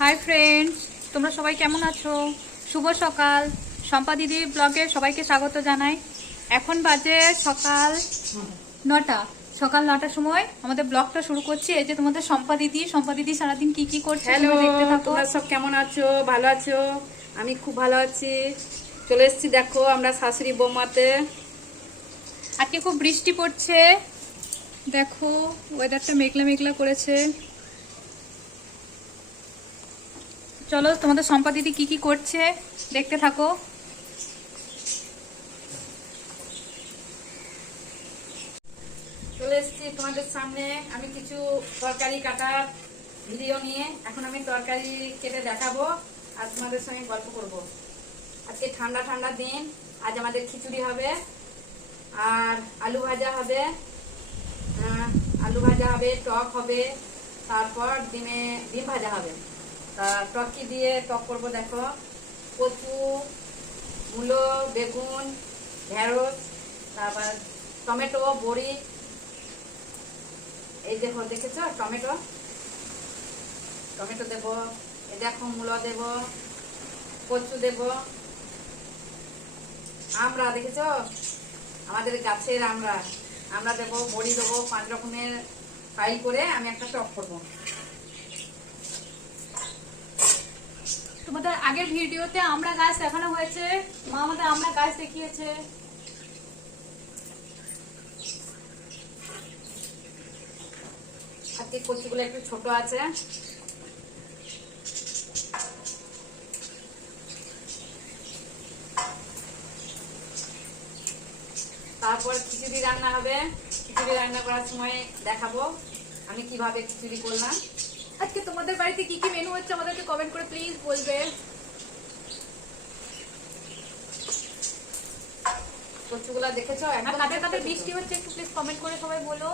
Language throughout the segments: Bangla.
হাই ফ্রেন্ডস, তোমরা সবাই কেমন আছো? শুভ সকাল। শম্পা দিদির ব্লগে সবাইকে স্বাগত জানাই। এখন বাজে সকাল 9টা। সকাল 9টার সময় আমাদের ব্লগটা শুরু করছি। এই যে তোমাদের শম্পা দিদি সারাদিন কি করছে হ্যালো, দেখতে থাকো। তোমরা সব কেমন আছো? ভালো আছো? আমি খুব ভালো আছি। চলে এসেছি, দেখো আমরা শাশুড়ি বৌমাতে। আজকে খুব বৃষ্টি পড়ছে, দেখো ওয়েদারটা মেঘলা মেঘলা করেছে। চলো তোমাদের শম্পা দিদি কি করছে দেখতে থাকো। চলে এসেছি তোমাদের সামনে আমি কিছু তরকারি কাটার ভিডিও নিয়ে। এখন আমি তরকারি কেটে দেখাবো আর তোমাদের সঙ্গে গল্প করব। আজকে ঠান্ডা ঠান্ডা দিন, আজ আমাদের খিচুড়ি হবে আর আলু ভাজা হবে। আলু ভাজা হবে, টক হবে, তারপর ডিম ভাজা হবে। তা টক কি দিয়ে টক করবো দেখো, কচু, মূলো, বেগুন, ঢেঁড়স, তারপর টমেটো, বড়ি। এই দেখো, দেখেছো টমেটো টমেটো দেবো, এই দেখো মূলো দেবো, কচু দেবো, আমড়া দেখেছো আমাদের গাছের আমরা দেবো, বড়ি দেবো। 5 রকমের ফাইল করে আমি একটা টক করবো। তোমাদের আগের ভিডিওতে আমরা গাছ দেখানো হয়েছে, মা আমাদের আমরা গাছ দেখিয়েছে। আজকে কচুগুলো একটু ছোট আছে। তারপর খিচুড়ি রান্না হবে। খিচুড়ি রান্না করার সময় দেখাবো আমি কিভাবে খিচুড়ি করলাম। আজকে তোমাদের বাড়িতে কি মেনু হচ্ছে আমাদেরকে কমেন্ট করে প্লিজ বলবে। কচুগুলা দেখেছো? আর কাদের কাদের বৃষ্টি হচ্ছে একটু প্লিজ কমেন্ট করে সবাই বলো।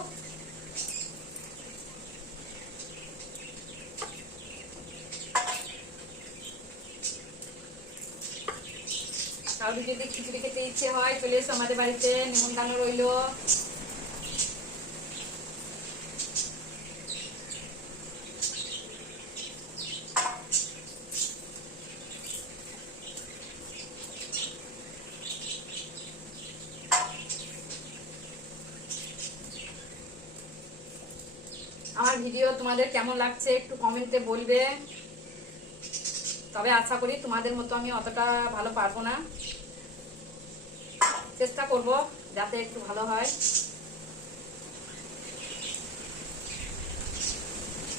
কারো যদি খিচুড়ি খেতে ইচ্ছে হয় চলে এসো আমাদের বাড়িতে, নিমন্ত্রণ রইলো। আমার ভিডিও তোমাদের কেমন লাগছে একটু কমেন্টে বলবে। তবে আশা করি তোমাদের মতো আমি অতটা ভালো পারবো না, চেষ্টা করব যাতে একটু ভালো হয়।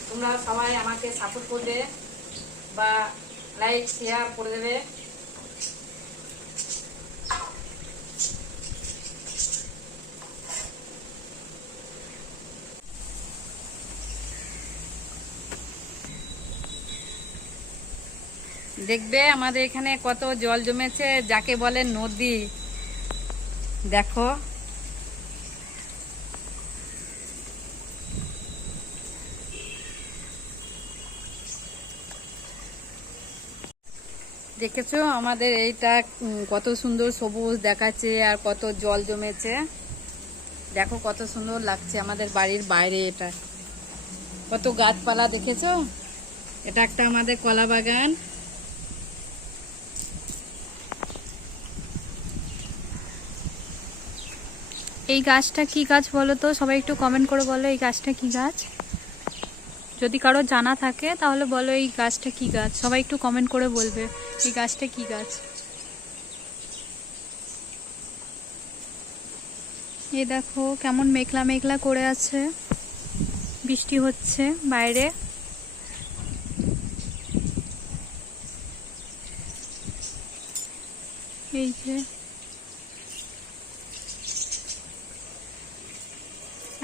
তোমরা সবাই আমাকে সাপোর্ট করবে বা লাইক শেয়ার করে দেবে। দেখবে আমাদের এখানে কত জল জমেছে, যাকে বলে নদী। দেখো দেখেছো আমাদের এইটা কত সুন্দর সবুজ দেখাচ্ছে আর কত জল জমেছে। দেখো কত সুন্দর লাগছে আমাদের বাড়ির বাইরে, এটা কত গাছপালা দেখেছো। এটা একটা আমাদের কলা বাগান। এই গাছটা কি গাছ বলো তো, সবাই একটু কমেন্ট করে বলো এই গাছটা কি গাছ। যদি কারো জানা থাকে তাহলে বলো এই গাছটা কি গাছ, সবাই একটু কমেন্ট করে বলবে এই গাছটা কি গাছ। এই দেখো কেমন মেঘলা মেঘলা করে আছে, বৃষ্টি হচ্ছে বাইরে। এই যে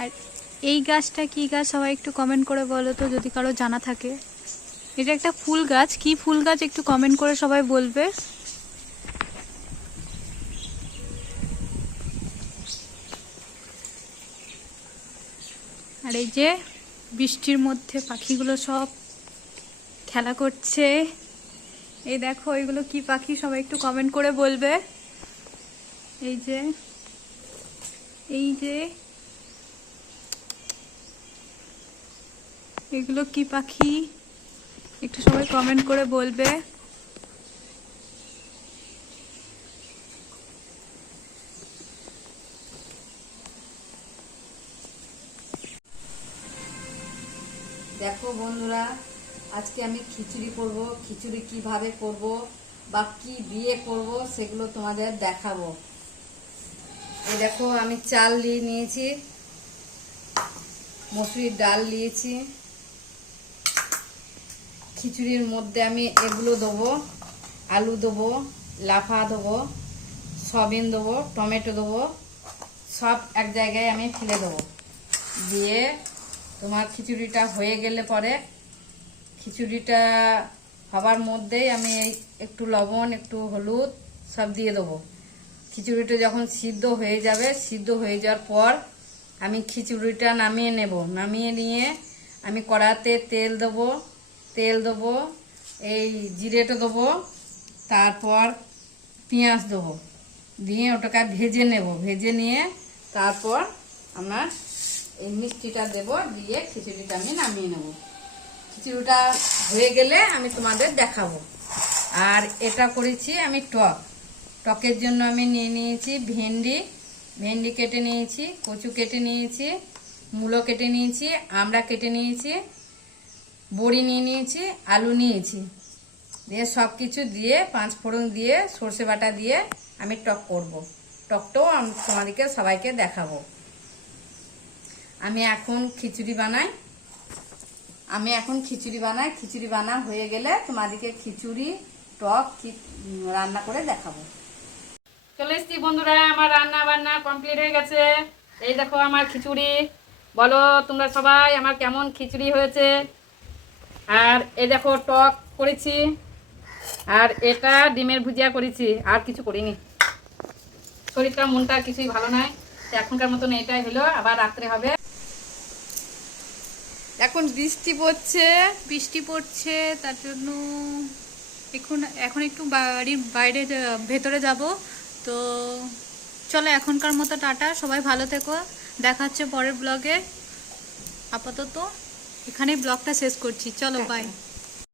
আর এই গাছটা কি গাছ সবাই একটু কমেন্ট করে বলো তো যদি কারো জানা থাকে। এটা একটা ফুল গাছ, কি ফুল গাছ একটু কমেন্ট করে সবাই বলবে। আর এই যে বৃষ্টির মধ্যে পাখিগুলো সব খেলা করছে। এই দেখো এগুলো কি পাখি সবাই একটু কমেন্ট করে বলবে। এই যে এই যে এগুলো কি পাখি একটু সবাই কমেন্ট করে বলবে। দেখো বন্ধুরা, আজকে আমি খিচুড়ি করব। খিচুড়ি কিভাবে করব বা কি দিয়ে করব সেগুলো তোমাদের দেখাবো। এই দেখো, আমি চাল নিয়েছি, মসুরির ডাল নিয়েছি। খিচুড়ির মধ্যে আমি এগুলো দেবো, আলু দেবো, লাফা দেবো, সয়াবিন দেবো, টমেটো দেবো, সব এক জায়গায় আমি ফেলে দেবো। দিয়ে তোমার খিচুড়িটা হয়ে গেলে পরে খিচুড়িটা হবার মধ্যেই আমি একটু লবণ, একটু হলুদ সব দিয়ে দেবো। খিচুড়িটা যখন সিদ্ধ হয়ে যাবে, সিদ্ধ হয়ে যাওয়ার পর আমি খিচুড়িটা নামিয়ে নেব। নামিয়ে নিয়ে আমি কড়াতে তেল দেবো, এই জিরেটা দেবো, তারপর পেঁয়াজ দেবো, দিয়ে ওটাকে ভেজে নেব। ভেজে নিয়ে তারপর আমার এই মিষ্টিটা দেব, দিয়ে খিচুড়িটা আমি নামিয়ে নেব। খিচুড়িটা হয়ে গেলে আমি তোমাদের দেখাবো। আর এটা করেছি আমি টকের জন্য আমি নিয়ে নিয়েছি ভেন্ডি কেটে নিয়েছি, কচু কেটে নিয়েছি, মূলো কেটে নিয়েছি, আমড়া কেটে নিয়েছি, বড়ি নিয়ে নিয়েছি, আলু নিয়েছি। দিয়ে সব কিছু দিয়ে 5 ফোড়ন দিয়ে সর্ষে বাটা দিয়ে আমি টক করব। টকটাও আমি তোমাদেরকে সবাইকে দেখাবো। আমি এখন খিচুড়ি বানাই। খিচুড়ি বানা হয়ে গেলে তোমাদেরকে খিচুড়ি টক রান্না করে দেখাবো। চলে এসছি বন্ধুরা, আমার রান্না বান্না কমপ্লিট হয়ে গেছে। এই দেখো আমার খিচুড়ি। বলো তোমরা সবাই আমার কেমন খিচুড়ি হয়েছে। আর এই দেখো টক করেছি, আর এটা ডিমের ভুজিয়া করেছি, আর কিছু করিনি। শরীরটা মনটা কিছুই ভালো নয়, এখনকার মতন এটাই হলো, আবার রাত্রে হবে। এখন বৃষ্টি পড়ছে, তার জন্য এখন একটু বাড়ির বাইরে ভেতরে যাব। তো চলো এখনকার মতো টাটা, সবাই ভালো থেকো, দেখা হচ্ছে পরের ব্লগে। আপাতত এখানেই ব্লগটা শেষ করছি, চলো বাই।